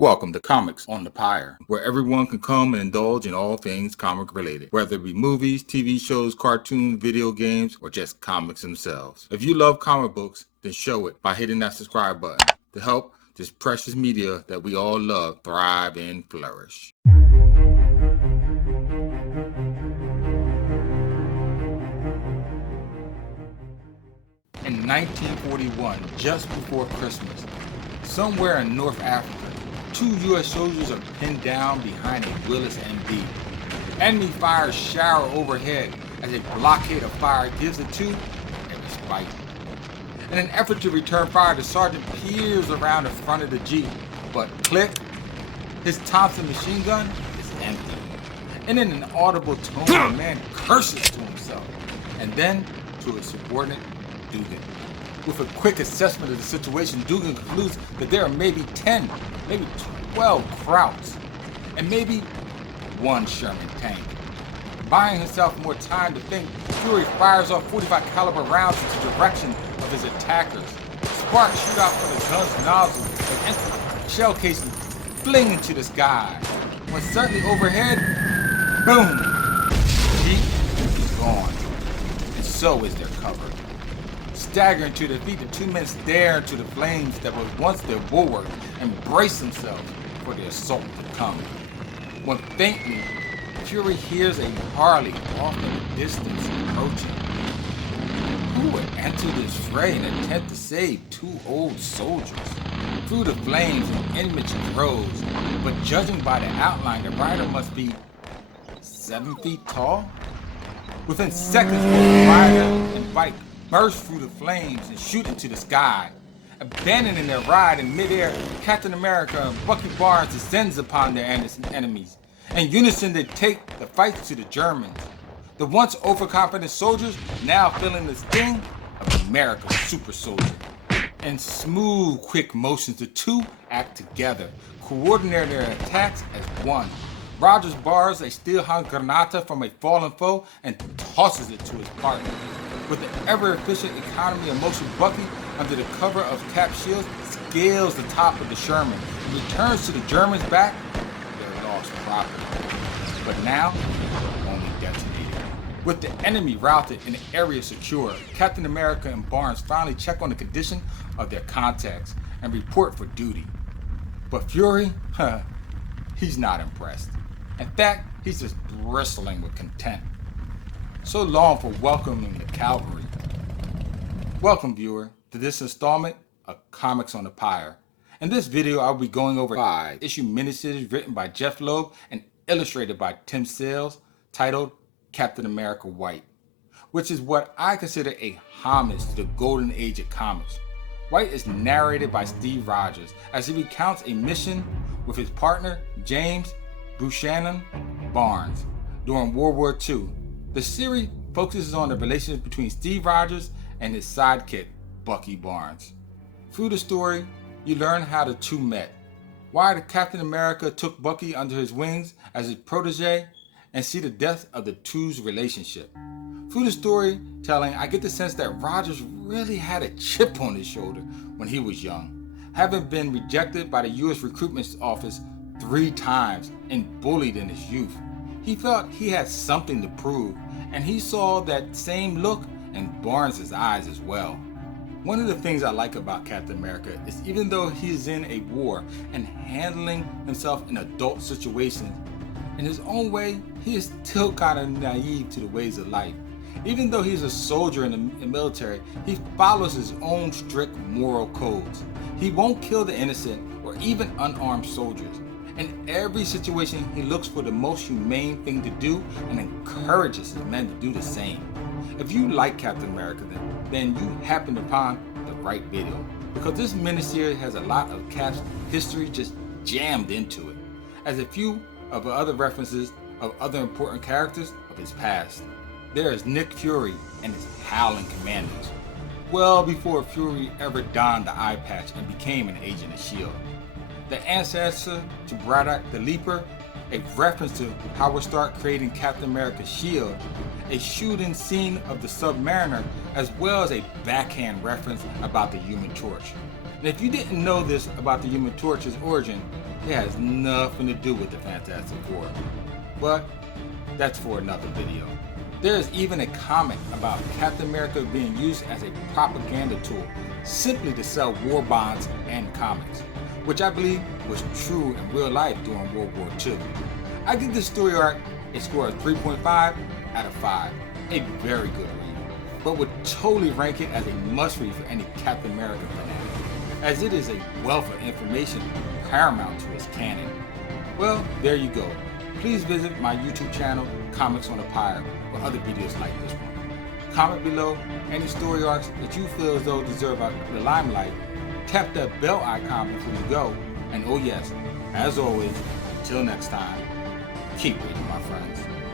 Welcome to Comics on the Pyre, where everyone can come and indulge in all things comic related, whether it be movies, TV shows, cartoons, video games, or just comics themselves. If you love comic books, then show it by hitting that subscribe button to help this precious media that we all love thrive and flourish. In 1941, just before Christmas, somewhere in North Africa, 2 U.S. soldiers are pinned down behind a Willis MD. Enemy fire shower overhead as a blockade of fire gives the two a respite. In an effort to return fire, the sergeant peers around the front of the Jeep, but click, his Thompson machine gun is empty. And in an audible tone, the man curses to himself, and then to his subordinate, Dugan. With a quick assessment of the situation, Dugan concludes that there are maybe 10, maybe 12 Krauts, and maybe 1 Sherman tank. Buying himself more time to think, Fury fires off 45 caliber rounds into the direction of his attackers. Sparks shoot out from the gun's nozzle and enter shell casing, fling into the sky. When suddenly overhead, boom! The Jeep is gone, and so is their cover. Staggering to their feet, the 2 men stare into the flames that was once their bulwark and brace themselves for the assault to come. When faintly, Fury hears a Harley off in the distance approaching. Who would enter this fray and attempt to save 2 old soldiers? Through the flames, an image grows, but judging by the outline, the rider must be 7 feet tall. Within seconds, both rider and bike burst through the flames and shoot into the sky. Abandoning their ride in midair, Captain America and Bucky Barnes descends upon their enemies. In unison, they take the fight to the Germans. The once overconfident soldiers now feeling the sting of America's super soldier. In smooth, quick motions, the two act together, coordinating their attacks as one. Rogers borrows a steel hand granata from a fallen foe and tosses it to his partner. With the ever-efficient economy of motion, Bucky, under the cover of Cap shields, scales the top of the Sherman and returns to the Germans' back their lost property. But now, only detonated. With the enemy routed and the area secure, Captain America and Barnes finally check on the condition of their contacts and report for duty. But Fury, he's not impressed. In fact, he's just bristling with contempt. So long for welcoming the cavalry. Welcome, viewer, to this installment of Comics on the Pyre. In this video, I'll be going over 5-issue miniseries written by Jeff Loeb and illustrated by Tim Sales, titled Captain America White, which is what I consider a homage to the golden age of comics. White is narrated by Steve Rogers as he recounts a mission with his partner, James Buchanan Barnes, during World War II. The series focuses on the relationship between Steve Rogers and his sidekick, Bucky Barnes. Through the story, you learn how the two met, why the Captain America took Bucky under his wings as his protege, and see the depth of the two's relationship. Through the storytelling, I get the sense that Rogers really had a chip on his shoulder when he was young, having been rejected by the U.S. recruitment office 3 times and bullied in his youth. He felt he had something to prove, and he saw that same look in Barnes' eyes as well. One of the things I like about Captain America is even though he is in a war and handling himself in adult situations, in his own way, he is still kind of naive to the ways of life. Even though he's a soldier in the military, he follows his own strict moral codes. He won't kill the innocent or even unarmed soldiers. In every situation, he looks for the most humane thing to do and encourages his men to do the same. If you like Captain America, then you happened upon the right video, because this miniseries has a lot of Cap's history just jammed into it, as a few of other references of other important characters of his past. There is Nick Fury and his Howling Commandos, well before Fury ever donned the eye patch and became an agent of S.H.I.E.L.D. The ancestor to Braddock the Leaper, a reference to Howard Stark creating Captain America's shield, a shooting scene of the Submariner, as well as a backhand reference about the Human Torch. And if you didn't know this about the Human Torch's origin, It has nothing to do with the Fantastic Four. But that's for another video. There is even a comic about Captain America being used as a propaganda tool simply to sell war bonds and comics, which I believe was true in real life during World War II. I give this story arc a score of 3.5 out of 5, a very good read, but would totally rank it as a must-read for any Captain America fanatic, as it is a wealth of information paramount to its canon. Well, there you go. Please visit my YouTube channel, Comics on a Pyre, for other videos like this one. Comment below any story arcs that you feel as though deserve the limelight. Tap that bell icon before you go. And oh yes, as always, until next time, keep reading.